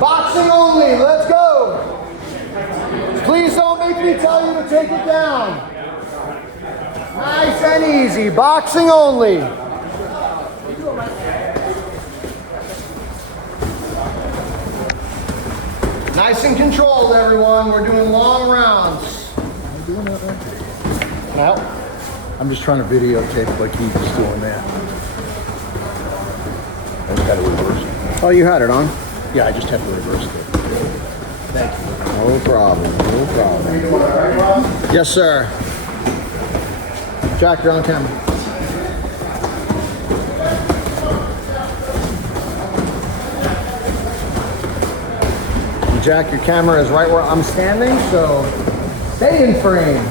Boxing only, let's go. Please don't make me tell you to take it down. Nice and easy, boxing only. Nice and controlled, everyone. We're doing long rounds. Am I doing that right? Can I help? I'm just trying to videotape like he's just doing that. I just got to reverse it. Oh, you had it on? Yeah, I just have to reverse it. Thank you. No problem, no problem. Yes, sir. Jack, you're on camera. Jack, your camera is right where I'm standing, so stay in frame.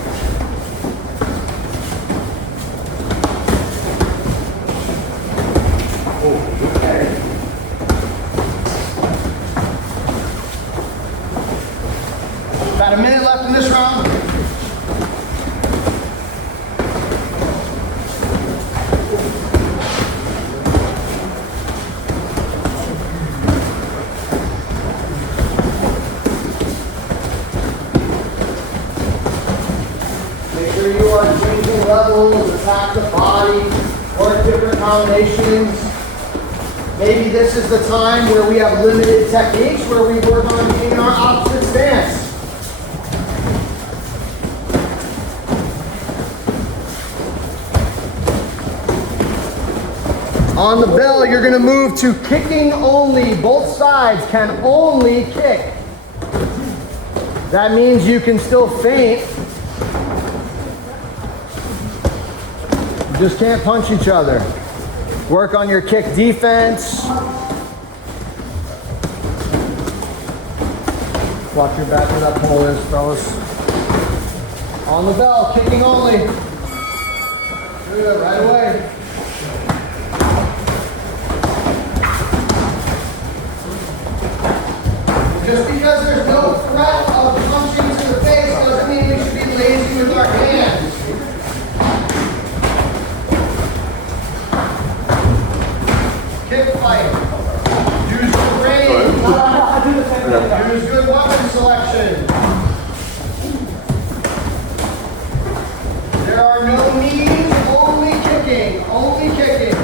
About a minute left in this round. Make sure you are changing levels, attack the body, work different combinations. Maybe this is the time where we have limited techniques, where we work on being our opposite stance. On the bell, you're going to move to kicking only. Both sides can only kick. That means you can still feint. You just can't punch each other. Work on your kick defense. Watch your back where that pole is, fellas. On the bell, kicking only. Good, right away. Just because there's no threat of punching to the face doesn't mean we should be lazy with our hands. Kick fight. Use your brain. Use good weapon selection. There are no knees, only kicking. Only kicking.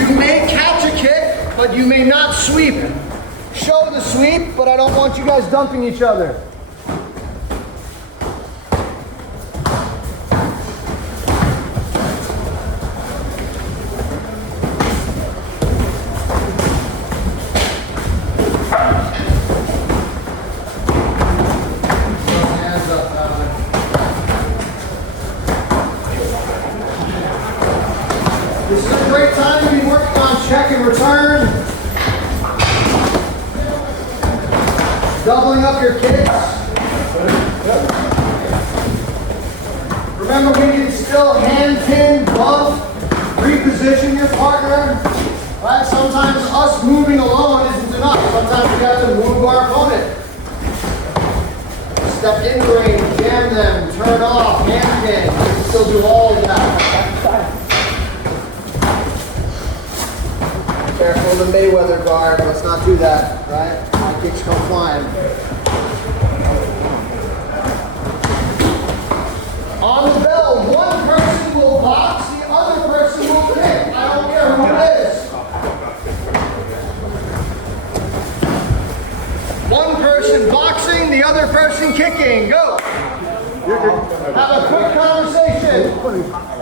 You may catch a kick, but you may not sweep. Show the sweep, but I don't want you guys dumping each other. Hands up, Alan. This is a great time to be working on check and return. Doubling up your kicks. Remember, we can still hand pin, bump, reposition your partner. Right? Sometimes us moving alone isn't enough. Sometimes we have to move our opponent. Step in range, jam them, turn off, hand pin. You can still do all of that. Careful of the Mayweather guard. Let's not do that, right? My kicks come flying. On the bell, one person will box, the other person will kick. I don't care who it is. One person boxing, the other person kicking. Go. Have a quick conversation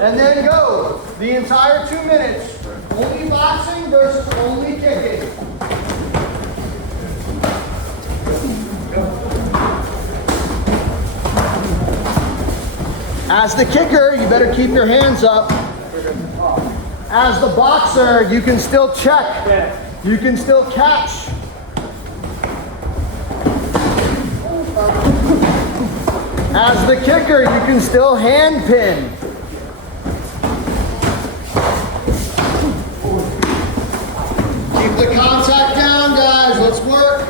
and then go. The entire 2 minutes. Only boxing versus only kicking. As the kicker, you better keep your hands up. As the boxer, you can still check. You can still catch. As the kicker, you can still hand pin. Keep the contact down, guys. Let's work.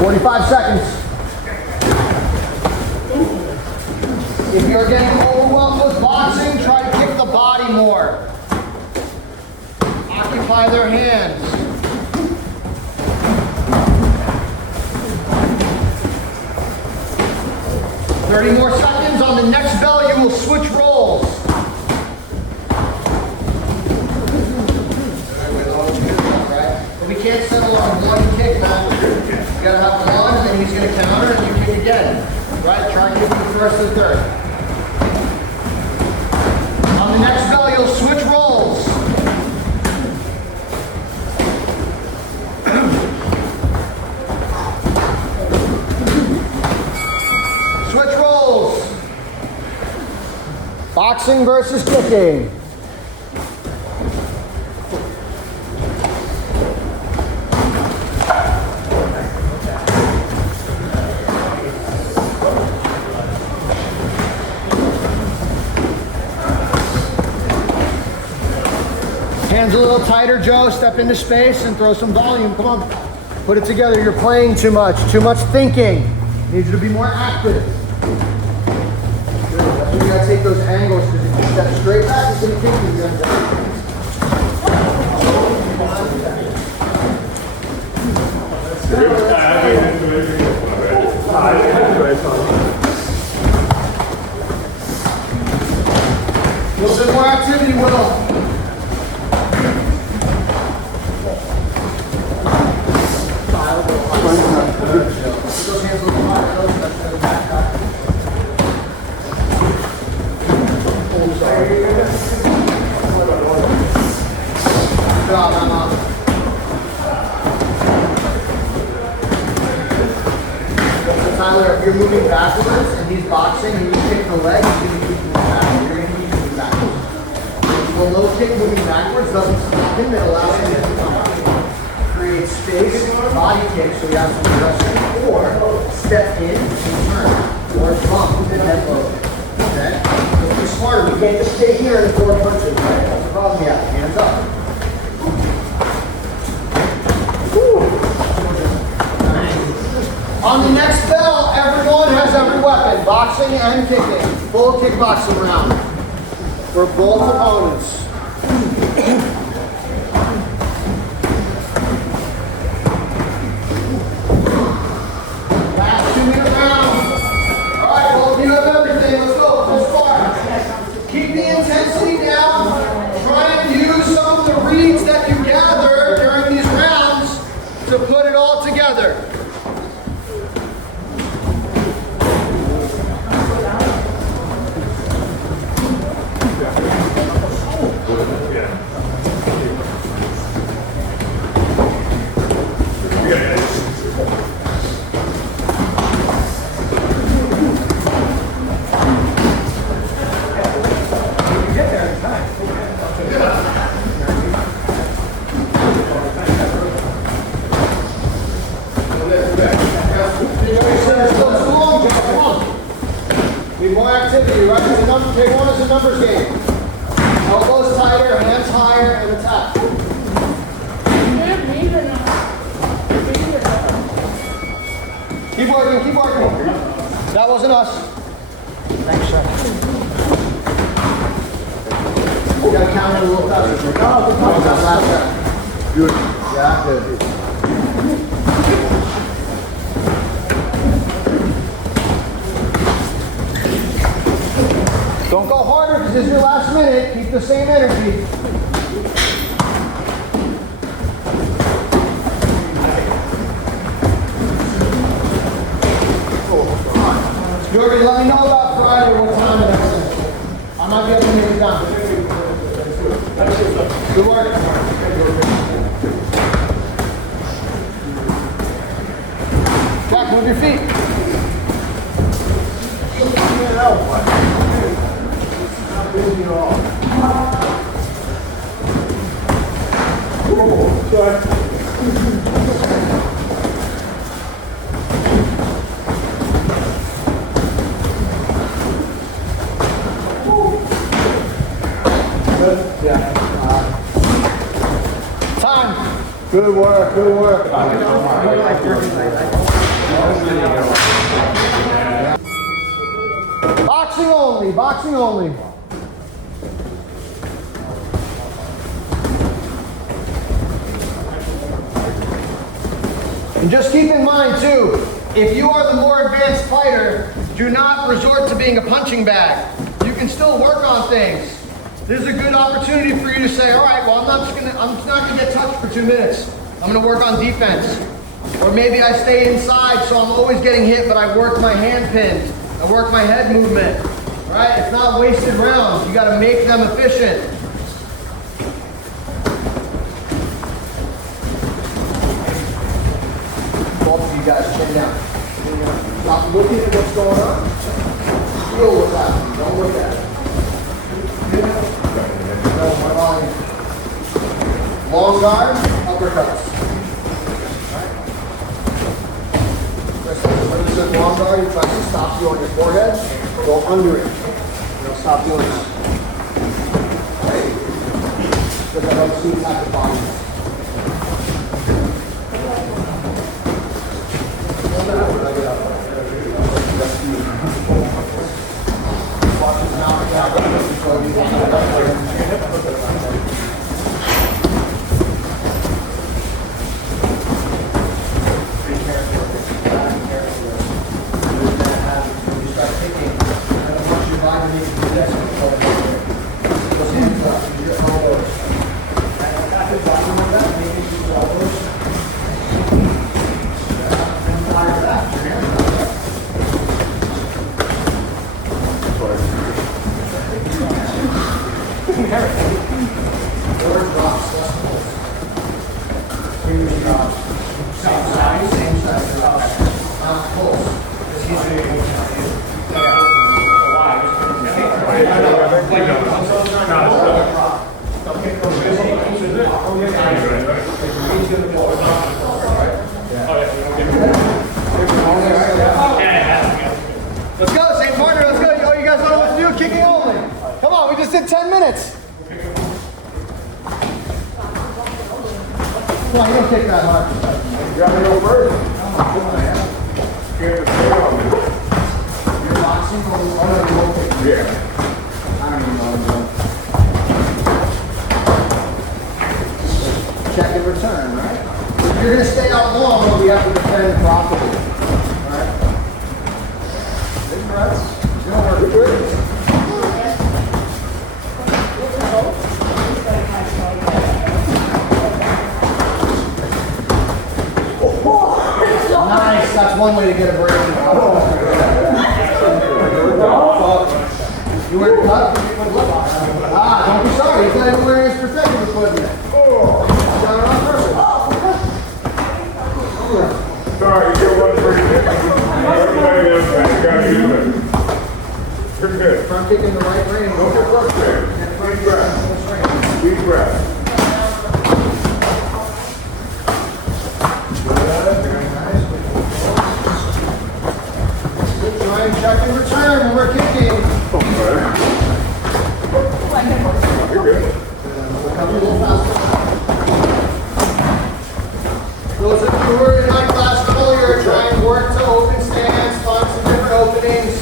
45 seconds. If you're getting overwhelmed with boxing, try to kick the body more. Occupy their hands. Thirty more seconds. On the next bell, you will switch roles. But we can't settle on one kick, man. You gotta have one, and then he's gonna counter, and you kick again. Right? Try kicking the first and third. On the next bell, you'll switch roles. Switch roles. Boxing versus kicking. Hands a little tighter, Joe. Step into space and throw some volume. Come on. Put it together. You're playing too much thinking. Need you to be more active. Good. That's why you gotta take those angles, because if you step straight back, it's gonna kick you. You're gonna a little bit more activity, Will. Those hands a little higher. Good job, Emma. Tyler, if you're moving backwards and he's boxing and you kick the leg, he's going to keep moving backwards. You're going to keep moving backwards. The low kick moving backwards doesn't stop him, it allows him to come up. Create space, body kick, so you have some pressure, or step in and turn, or bump and head load. Okay? So if you're smarter, we can't just stay here and throw punches, right? That's the problem we have. Hands up. On the next bell, everyone has every weapon, boxing and kicking. Full kickboxing round for both opponents. Last 2 minute round. All right, well, if you have everything, let's go. Let's start. Keep the intensity down. Try and use some of the reads that you gather during these rounds to put it all together. Need more activity, right? Take one as a numbers game. Elbows tighter, hands higher, and attack. Keep working, keep working. That wasn't us. Thanks, sir. You gotta count it a little faster. Oh, that last round. Good. Yeah, good. Don't go harder because this is your last minute. Keep the same energy. Jordan, let me know about Friday, what time and everything. I might be able to make it down. Good work. Jack, move your feet. Time. Good work, good work. Boxing only, boxing only. And just keep in mind too, if you are the more advanced fighter, do not resort to being a punching bag. You can still work on things. There's a good opportunity for you to say, all right, well, I'm just not gonna get touched for 2 minutes. I'm gonna work on defense. Or maybe I stay inside, so I'm always getting hit, but I work my hand pins. I work my head movement, right? It's not wasted rounds. You gotta make them efficient. Both of you guys, chin down. Stop looking at what's going on. Feel what's happening. Don't look at it. Long guard, uppercuts. When you said long guard, you try to stop you on your forehead, go under it. It'll stop doing that. Because I don't see attack the body. Watch his mouth Let's go, same partner, let's go. Oh, you guys don't know what to do? Kicking only. Come on, we just did 10 minutes. Come on, you don't kick that hard. You got to go first. You're boxing or you won't kick? Yeah. I don't even know what I'm doing. Check and return, right? If you're going to stay out long, we have to defend properly. All right? Big breaths. It's going to work good. Nice, that's one way to get a break. You wear a cut? Ah, don't be sorry. He's not even wearing his protective equipment. Got it on purpose. Sorry, you get one for you got to use it. You're good. Front kick in the right range. Go for first there. Deep breath. Deep breath. Try and check and return when we're kicking. You're good. We'll come a little faster. Those of you who were in my class earlier, try and work to open stance, find some different openings.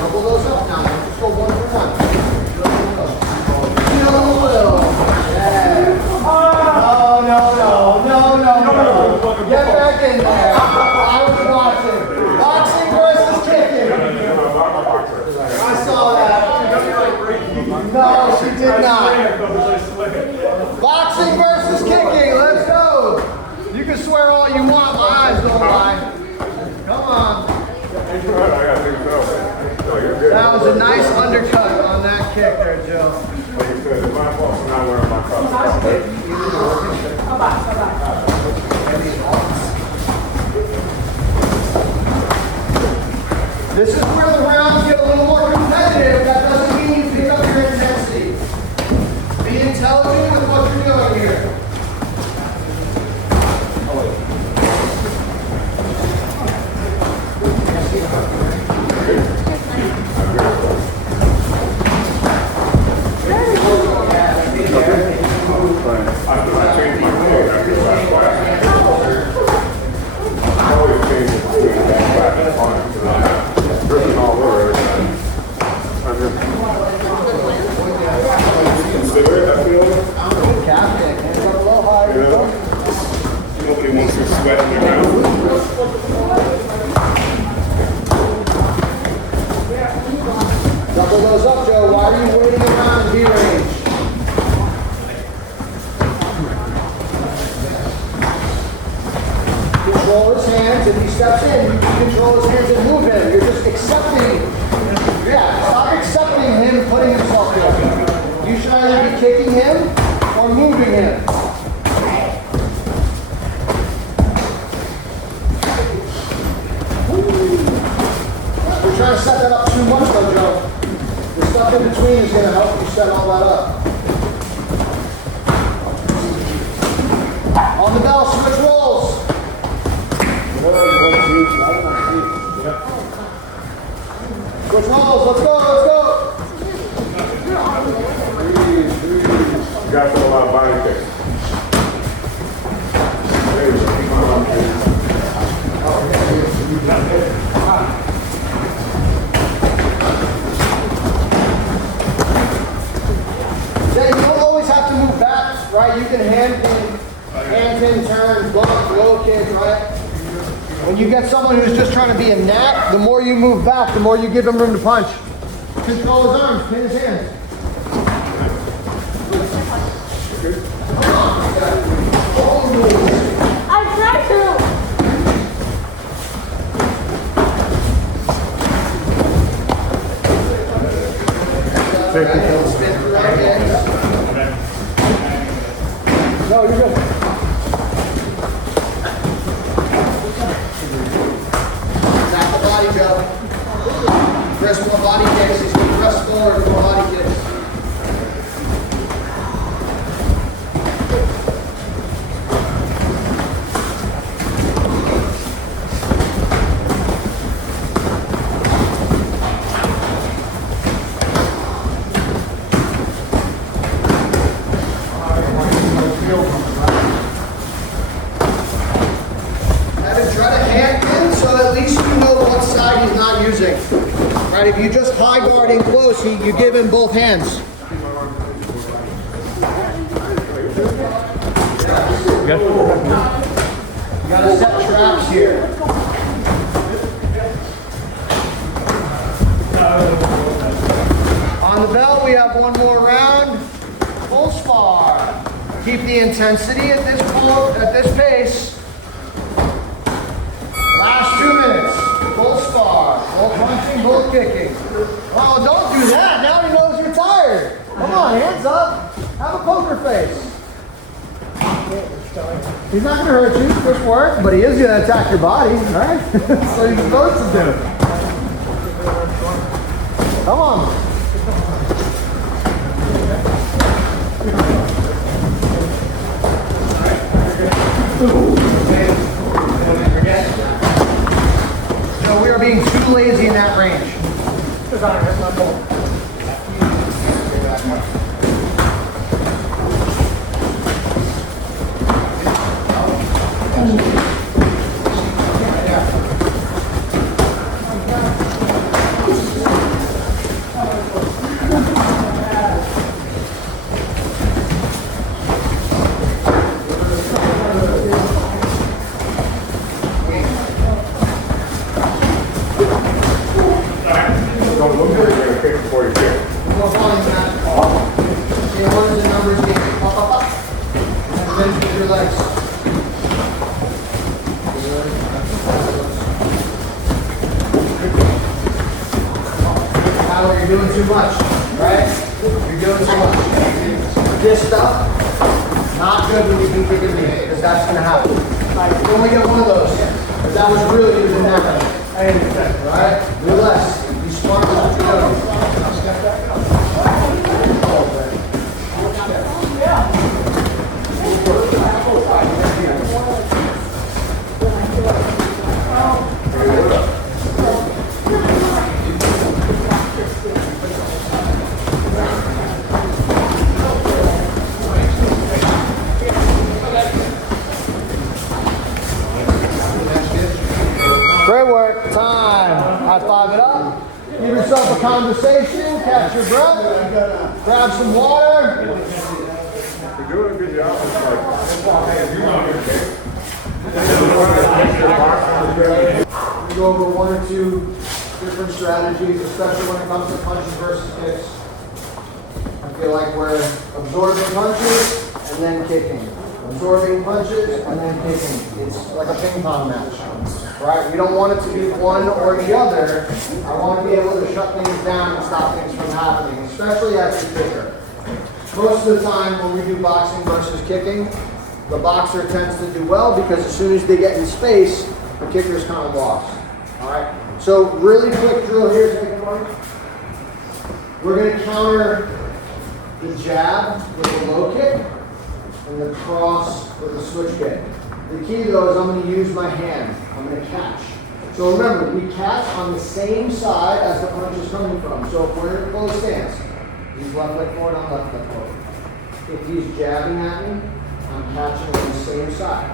Double those up now. Let's go one for one. No. Get back in there. I was watching. Boxing versus kicking. I saw that. No, she did not. Boxing versus kicking. Let's go. You can swear all you want. My eyes don't lie. Come on. That was a nice undercut on that kick there, Joe. Like you said, it's my fault for not wearing my cuffs. This is where the rounds get a little more competitive. That doesn't mean you pick up your intensity. Be intelligent with what you're doing here. I changed my name. wetting the ground. Double those up, Joe. Why are you waiting around in V-range? Control his hands. If he steps in, you can control his hands and move him. You're just accepting. Yeah, stop accepting him putting himself there. You should either be kicking him or moving him. We're trying to set that up too much though, Joe. The stuff in between is going to help you set all that up. On the bell, switch rolls. Switch rolls, let's go, let's go. You got to a lot of body kicks. There you go. Yeah, you don't always have to move back, right? You can hand pin, turn, go kids, right? When you get someone who's just trying to be a gnat, the more you move back, the more you give him room to punch. Control his arms, pin his hands. I tried to. Spin through right hands. No, you're good. Tap the body, Joe. Press more body kicks. He's going to press forward with more body kicks. Right, if you just high guard in close, you give him both hands. You gotta set traps here. On the bell, we have one more round. Full spar. Keep the intensity at this pace. Last 2 minutes. Full spar. Both punching, both kicking. Oh, don't do that. Now he knows you're tired. Come on, hands up. Have a poker face. He's not going to hurt you. Just work, but he is going to attack your body, right? So you're supposed to do. Come on. So we are being too lazy in that range. You're doing too much, right? You're doing too much. This stuff, not good when you can kick it in, because that's going to happen. You only get one of those, but that was really using that. Right? Do less. Be smart with what you're doing. Great work. Time. High five it up. Give yourself a conversation. Catch your breath. Grab some water. You're doing a good job. We go over one or two different strategies, especially when it comes to punches versus kicks. I feel like we're absorbing punches and then kicking. Absorbing punches and then kicking. It's like a ping pong match, right? We don't want it to be one or the other. I want to be able to shut things down and stop things from happening, especially as a kicker. Most of the time when we do boxing versus kicking, the boxer tends to do well because as soon as they get in space, the kicker's kind of lost. All right. So really quick drill here, everybody. We're going to counter the jab with a low kick and the cross with a switch kick. The key though is I'm going to use my hand. I'm going to catch. So remember, we catch on the same side as the punch is coming from. So if we're in a closed stance, he's left leg forward, I'm left leg forward. If he's jabbing at me, I'm catching on the same side.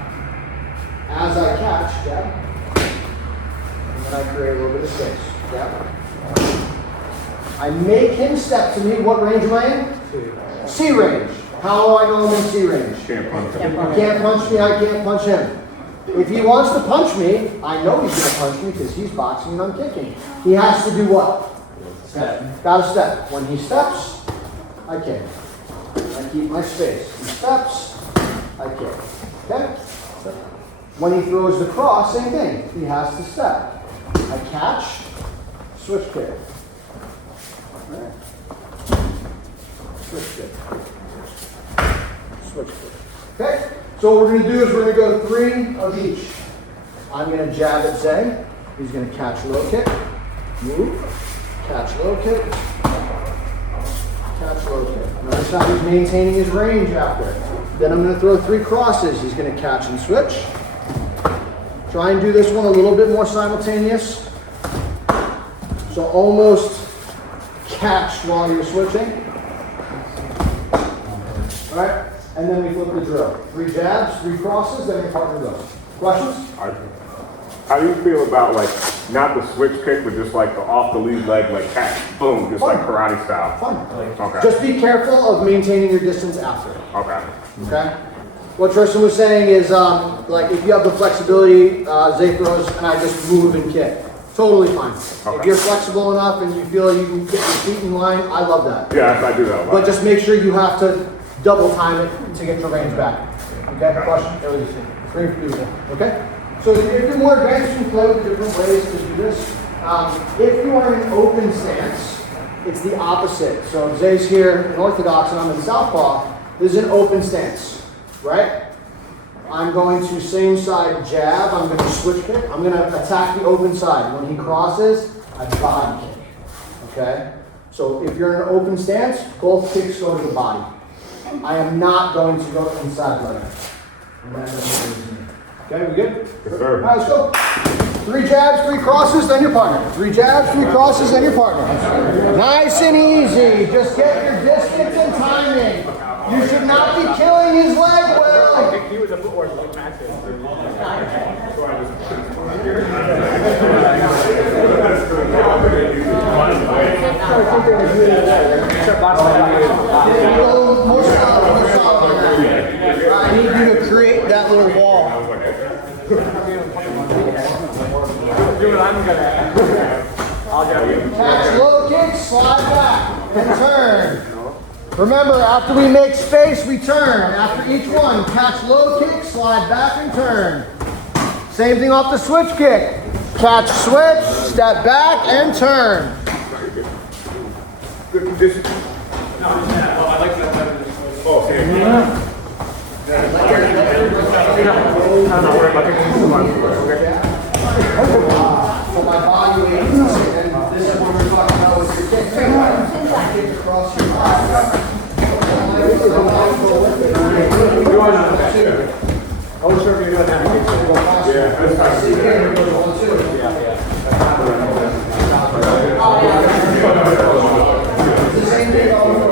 As I catch, jab, and then I create a little bit of space. Jab. I make him step to me. What range am I in? C range. How do I know I'm in C range? Can't punch him. He can't punch me, I can't punch him. If he wants to punch me, I know he's going to punch me because he's boxing and I'm kicking. He has to do what? Step. Got to step. When he steps, I kick. I keep my space. He steps, I kick. Okay? When he throws the cross, same thing. He has to step. I catch, switch kick. Right. Switch kick. Switch kick. Okay? So what we're going to do is we're going to go 3 of each. I'm going to jab at Zay. He's going to catch low kick, move, catch low kick, catch low kick. Notice how he's maintaining his range after. Then I'm going to throw 3 crosses. He's going to catch and switch. Try and do this one a little bit more simultaneous. So almost catch while you're switching. All right? And then we flip the drill. 3 jabs, 3 crosses, then your partner goes. Questions? How do you feel about like not the switch kick, but just like the off the lead leg, like catch, boom, just like karate style? Fun. Okay. Just be careful of maintaining your distance after. Okay. Okay? What Tristan was saying is, like if you have the flexibility, Zay throws, and I just move and kick. Totally fine. Okay. If you're flexible enough and you feel you can get your feet in line, I love that. Yeah, I do that a lot. But just make sure you have to double time it to get your range back. Okay? Question? Very beautiful. Okay? So if you're more advanced, you can play with different ways to do this. If you are in an open stance, it's the opposite. So Zay's here in orthodox and I'm in southpaw. This is an open stance, right? I'm going to same side jab. I'm going to switch kick. I'm going to attack the open side. When he crosses, I body kick. Okay? So if you're in an open stance, both kicks go to the body. I am not going to go inside leg. Okay, we good? Yes, sir. All right, let's go. 3 jabs, 3 crosses, then your partner. 3 jabs, 3 crosses, then your partner. Nice and easy. Just get your distance and timing. You should not be killing his leg, Will. He was a footwork like massive. I need you to create that little wall. Catch low kick, slide back, and turn. Remember, after we make space, we turn. After each one, catch low kick, slide back, and turn. Same thing off the switch kick. Catch, switch, step back, and turn. Good condition. Oh, see. So my body weight, and this is what we're talking about with your kick. Kick across your body. I was sure if you're doing that. Yeah, that's how you do that. It's the same thing all over.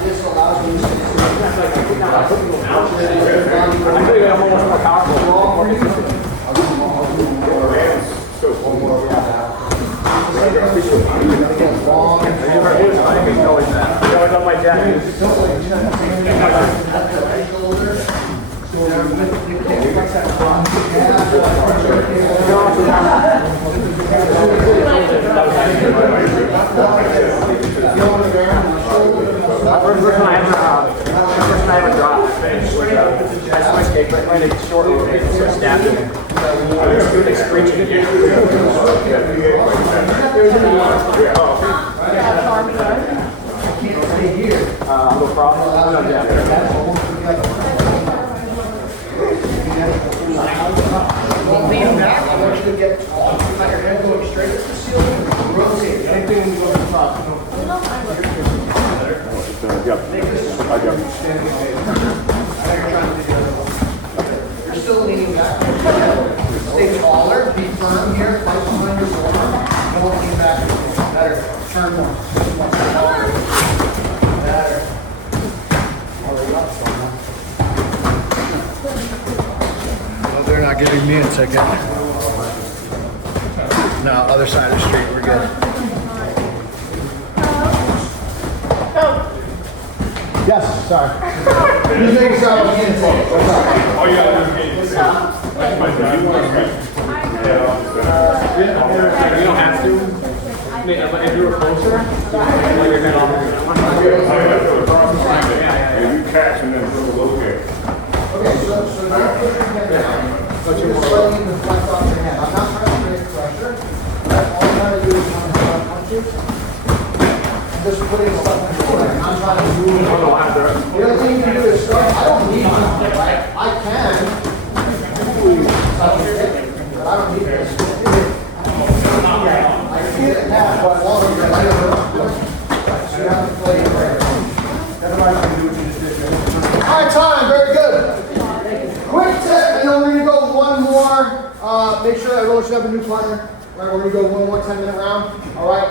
This allows me to I'm almost more powerful. So one more. Long and He's always that. He's always on my jacket. First person I ever dropped. I switched kick, but I made a short rotation, so I stabbed him. Like screeching again. No problem. Lean back, I want you to get tall. Let your head going straight at the ceiling. Rotate. Anything when you go to the top. You're still leaning back. Stay taller. Be firm here. Fight behind your shoulder. Don't lean back. Better. Turn more. Better. Oh, they're not giving me a ticket. No, other side of the street. We're good. Yes, sorry. Just making sure I was getting it. What's up? Oh, yeah, You don't have to. But if you were closer, like your head off. And you catch and then throw a little bit. Okay, so now put your head down. You're slowly deflect off your hand. I'm not trying to create pressure. All I'm trying to do is kind of punches. I'm just putting stuff in the corner. I'm not trying to move. The other thing you can do is start. I don't need to, right? I can. But I don't need this. I can get it now, but I want to get it. So you have to play it right. Everybody can do what you just did. All right, time. Very good. Quick tip, and then we're going to go one more. Make sure everyone should have a new partner. All right, we're going to go one more 10-minute round. All right.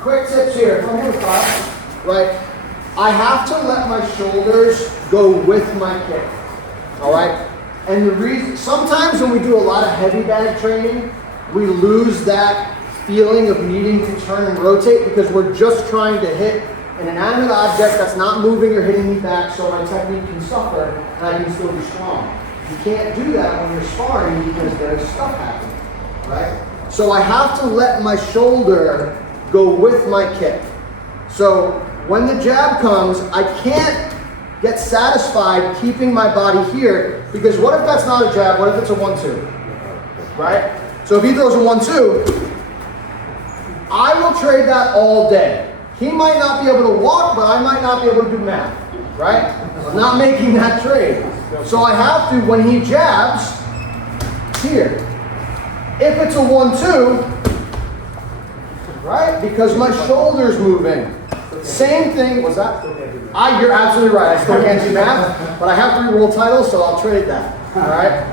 Quick tips here. Come here, Kyle. Right. I have to let my shoulders go with my kick. All right. And the reason, sometimes when we do a lot of heavy bag training, we lose that feeling of needing to turn and rotate because we're just trying to hit an inanimate object that's not moving or hitting me back so my technique can suffer and I can still be strong. You can't do that when you're sparring because there's stuff happening, right? So I have to let my shoulder go with my kick. So when the jab comes, I can't get satisfied keeping my body here because what if that's not a jab? What if it's a 1-2, right? So if he throws a 1-2, I will trade that all day. He might not be able to walk, but I might not be able to do math, right? I'm not making that trade. So I have to, when he jabs, here. If it's a 1-2, right? Because my shoulder's moving. Same thing, was that? You're absolutely right, I still can't do math, but I have 3 world titles, so I'll trade that, all right?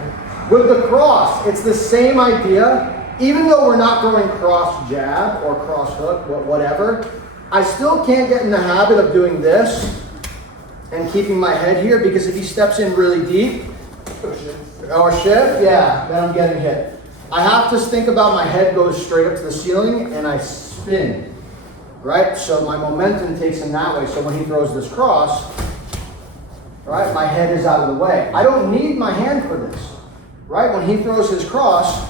With the cross, it's the same idea. Even though we're not going cross jab or cross hook, whatever, I still can't get in the habit of doing this and keeping my head here because if he steps in really deep, or shift, yeah, then I'm getting hit. I have to think about my head goes straight up to the ceiling and I spin, right? So my momentum takes him that way. So when he throws this cross, right, my head is out of the way. I don't need my hand for this, right? When he throws his cross,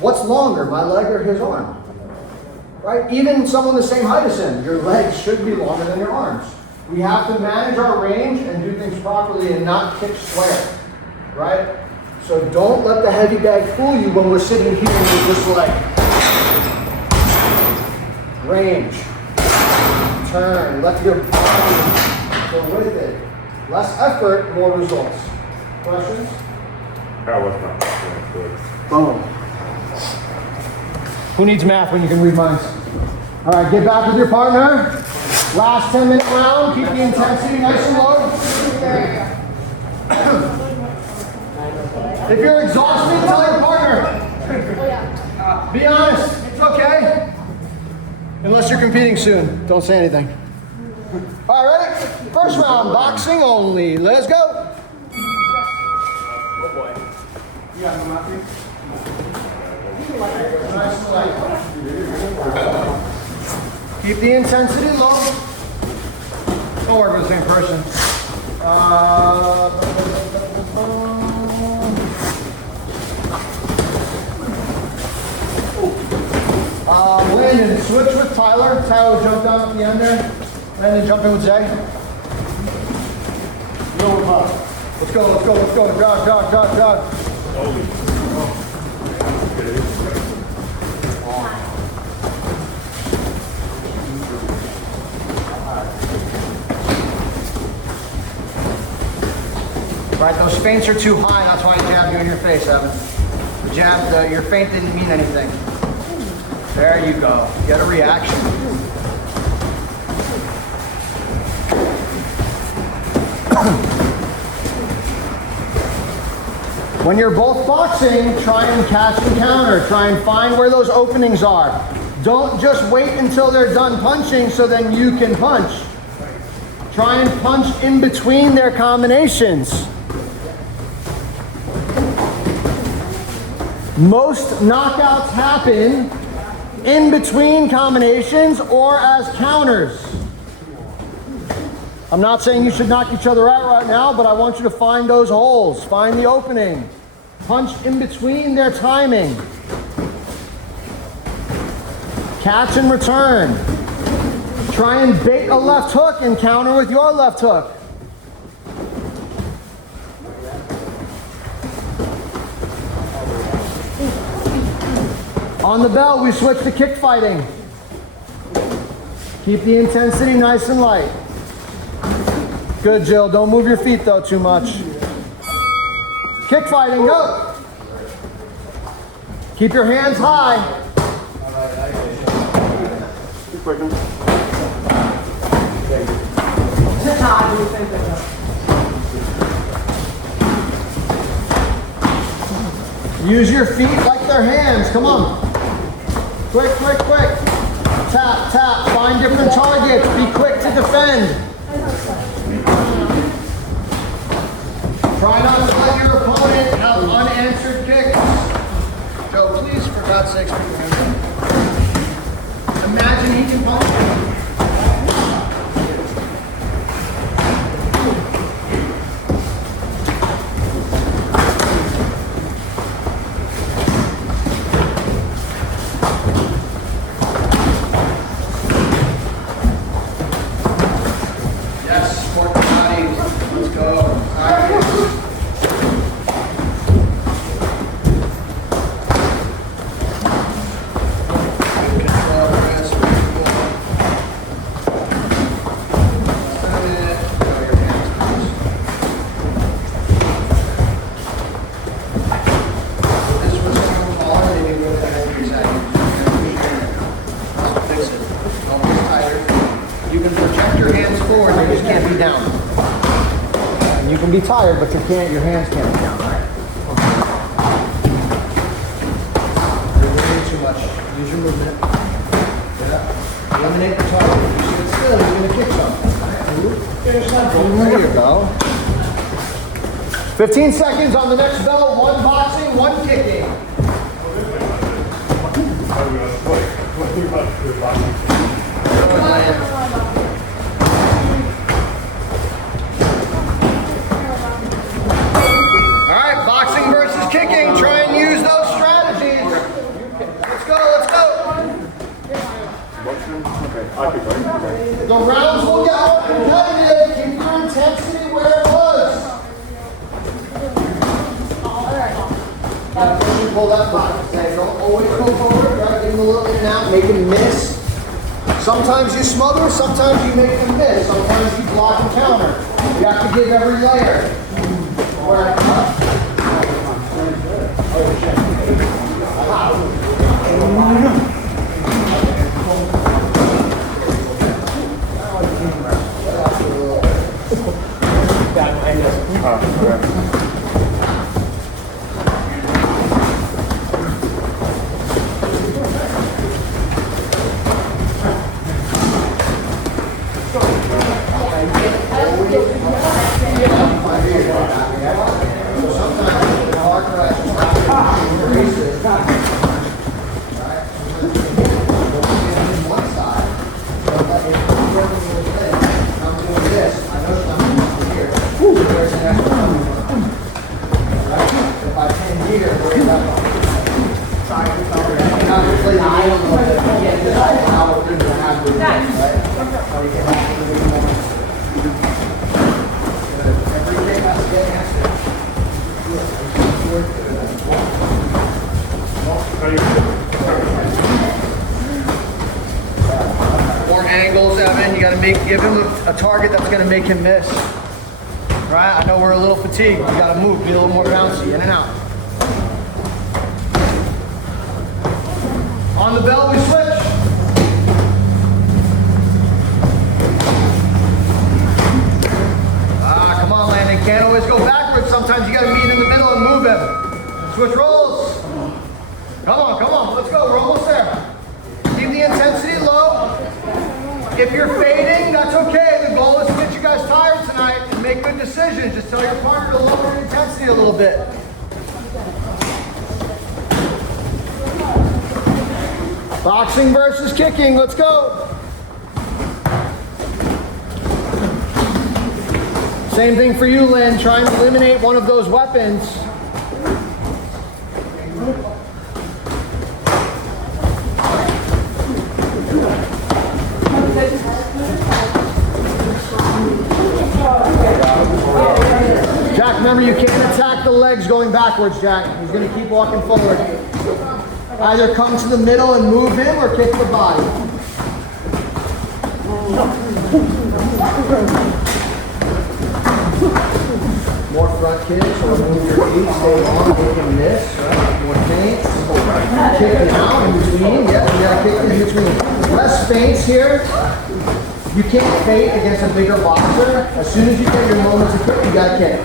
what's longer, my leg or his arm? Right? Even someone the same height as him, your legs should be longer than your arms. We have to manage our range and do things properly and not kick square. Right? So don't let the heavy bag fool you when we're sitting here and we're just like, range, turn, let your body go with it. Less effort, more results. Questions? That was not good. Boom. Who needs math when you can read minds? All right, get back with your partner. Last 10-minute round. Keep the intensity nice and low. If you're exhausted, tell your partner. Be honest. It's okay. Unless you're competing soon. Don't say anything. All right, ready? First round, boxing only. Let's go. Oh boy. You got no Keep the intensity low. Don't work with the same person. Landon, switch with Tyler. Tyler jump down at the end there. Landon, jump in with Zay. Let's go, let's go, let's go. Jog, jog, jog, jog. Right, those feints are too high. That's why I jabbed you in your face, Evan. The jab, your feint didn't mean anything. There you go. Get a reaction. When you're both boxing, try and catch the counter. Try and find where those openings are. Don't just wait until they're done punching so then you can punch. Try and punch in between their combinations. Most knockouts happen in between combinations or as counters. I'm not saying you should knock each other out right now, but I want you to find those holes, find the opening. Punch in between their timing. Catch and return. Try and bait a left hook and counter with your left hook. On the bell, we switch to kick fighting. Keep the intensity nice and light. Good, Jill. Don't move your feet, though, too much. Kick fighting, go. Keep your hands high. Keep working. Use your feet like they're hands. Come on. Quick, quick, quick. Tap, tap. Find different targets. Be quick to defend. Try not to let your opponent have unanswered kicks. Joe, please, for God's sakes, pick your hands up. Imagine he can punch you. Be tired, but you can't, your hands can't be down, right? You're moving too much. Use your movement. Yeah. Eliminate the target. If you sit still, you're going to kick something. Finish that. There you go. 15 seconds on the next bell. One boxing, one kicking. Kicking, try and use those strategies. Let's go, let's go. The rounds will get more competitive. Keep your intensity where it was. Pull that back. Don't always go forward. Right? Give him a little in and out, make him miss. Sometimes you smother, sometimes you make him miss. Sometimes you block and counter. You have to give every layer. give him a target that's gonna make him miss. Right? I know we're a little fatigued. We gotta move, be a little more bouncy, in and out. On the bell, we switch. Come on, Landon. Can't always go backwards. Sometimes you gotta meet in the middle and move him. Switch rolls. Come on. Let's go. We're almost there. Keep the intensity low. If you're fading, that's okay. The goal is to get you guys tired tonight and make good decisions. Just tell your partner to lower the intensity a little bit. Boxing versus kicking. Let's go. Same thing for you, Lynn. Try and eliminate one of those weapons. Jack, remember you can't attack the legs going backwards, Jack. He's going to keep walking forward. Either come to the middle and move him or kick the body. More front kicks or move your feet, stay long, make him miss, right? More feints. Kick now in between. Yep, you gotta kick in between. Less feints here. You can't feint against a bigger boxer. As soon as you get your moment to kick, you gotta kick.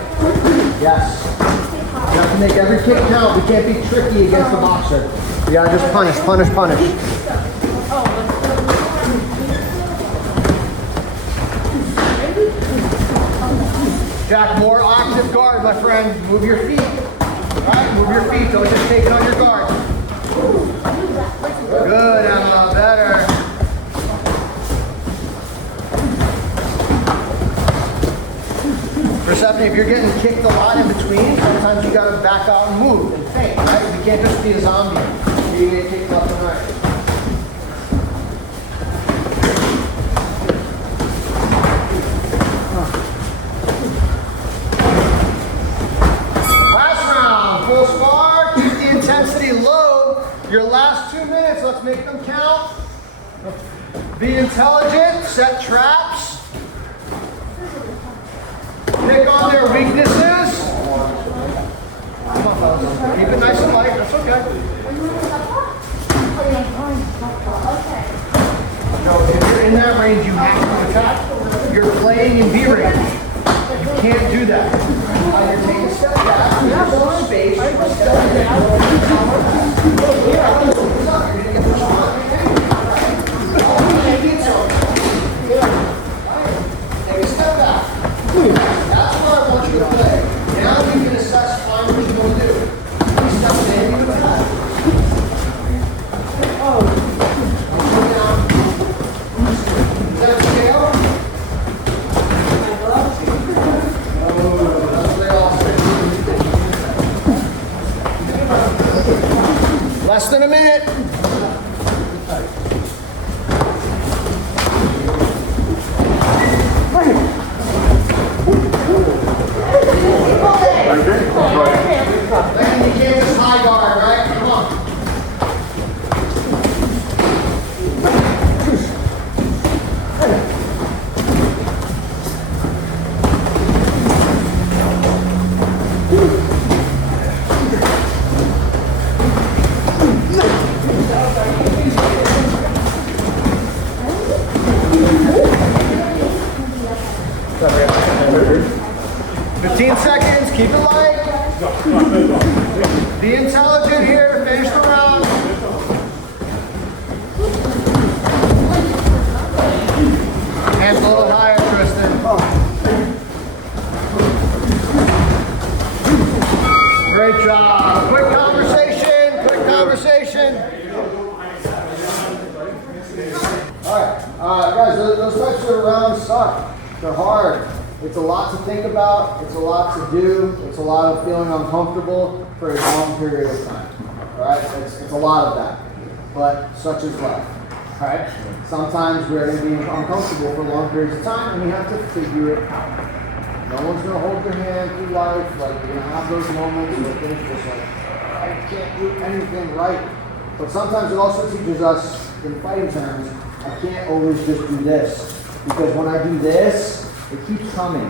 Yes. You have to make every kick count. We can't be tricky against the boxer. You gotta just punish. Jack, more active guard, my friend. Move your feet. All right, move your feet. Don't just take it on your guard. Good, Emma. Better. Persephone, if you're getting kicked a lot in between, sometimes you gotta back out and move and feint, right? You can't just be a zombie. You get kicked left and right. Your last 2 minutes, let's make them count. Be intelligent, set traps. Pick on their weaknesses. Come on, fellas. Keep it nice and light, that's okay. No, if you're in that range, you have to attack. You're playing in B range. You can't do that. You're taking a step back, there's more space, you're stepping down. Take a step back. That's where I want you to play. Now you can assess fine what you're going to do. You step in, you attack. Is that a scale? Less than a minute. You can't just high guard, right? Come on. Keep it light. Be intelligent here. Finish the round. Hands a little higher, Tristan. Great job. Quick conversation. All right, guys, those types of rounds suck. They're hard. It's a lot to think about, it's a lot to do, it's a lot of feeling uncomfortable for a long period of time. Right? It's a lot of that. But such is life. Right? Sometimes we're going to be uncomfortable for long periods of time and we have to figure it out. No one's going to hold your hand through life. Like, you're going to have those moments where things just like, I can't do anything right. But sometimes it also teaches us, in fighting terms, I can't always just do this. Because when I do this, it keeps coming,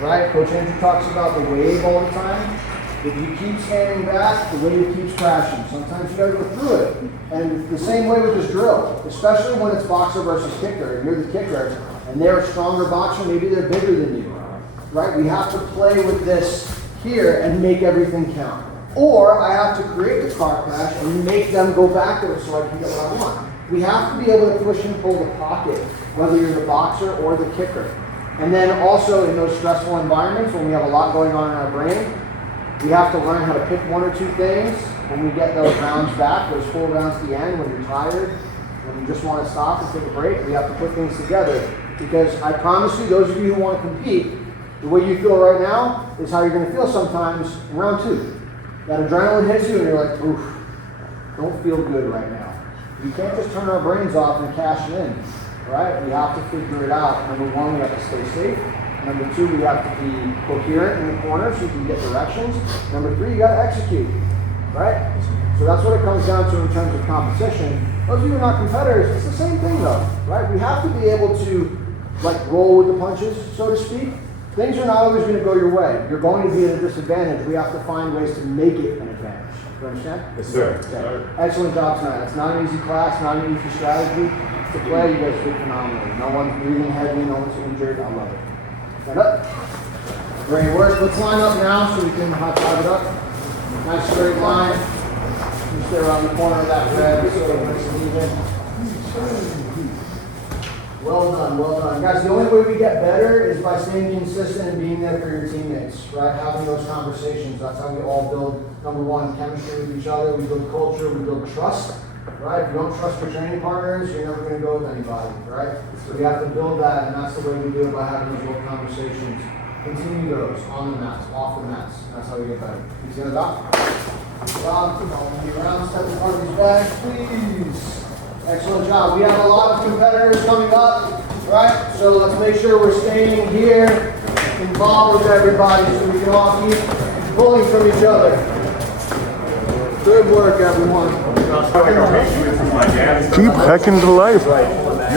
right? Coach Andrew talks about the wave all the time. If you keep standing back, the wave keeps crashing. Sometimes you gotta go through it. And the same way with this drill, especially when it's boxer versus kicker, and you're the kicker, and they're a stronger boxer, maybe they're bigger than you, right? We have to play with this here and make everything count. Or I have to create the car crash and make them go backwards so I can get what I want. We have to be able to push and pull the pocket, whether you're the boxer or the kicker. And then also in those stressful environments when we have a lot going on in our brain, we have to learn how to pick one or two things when we get those rounds back, those full rounds at the end, when you're tired, when you just want to stop and take a break. We have to put things together. Because I promise you, those of you who want to compete, the way you feel right now is how you're going to feel sometimes in round 2. That adrenaline hits you and you're like, oof, don't feel good right now. We can't just turn our brains off and cash it in, right? We have to figure it out. Number 1, we have to stay safe. Number 2, we have to be coherent in the corner so you can get directions. Number 3, you got to execute, right? So that's what it comes down to in terms of competition. Those of you who are not competitors, it's the same thing though, right? We have to be able to like roll with the punches, so to speak. Things are not always going to go your way. You're going to be at a disadvantage. We have to find ways to make it an advantage. You understand? Yes, sir. Okay. Excellent job tonight. It's not an easy class, not an easy strategy. To play, you guys did phenomenally. No one's breathing heavy, no one's injured. I love it. Stand up. Great work. Let's line up now so we can high five it up. Nice straight line. You stay around the corner of that red so it makes it even. Well done, well done. Guys, the only way we get better is by staying consistent and being there for your teammates, right? Having those conversations. That's how we all build, number 1, chemistry with each other. We build culture, we build trust, right? If you don't trust your training partners, you're never going to go with anybody, right? So we have to build that, and that's the way we do it, by having those little conversations. Continue those on the mats, off the mats. That's how we get better. You see that, Doc? Doc, be around, step in front of these bags, please. Excellent job. We have a lot of competitors coming up, right? So let's make sure we're staying here, involved with everybody so we can all keep pulling from each other. Good work, everyone. Keep hacking to life.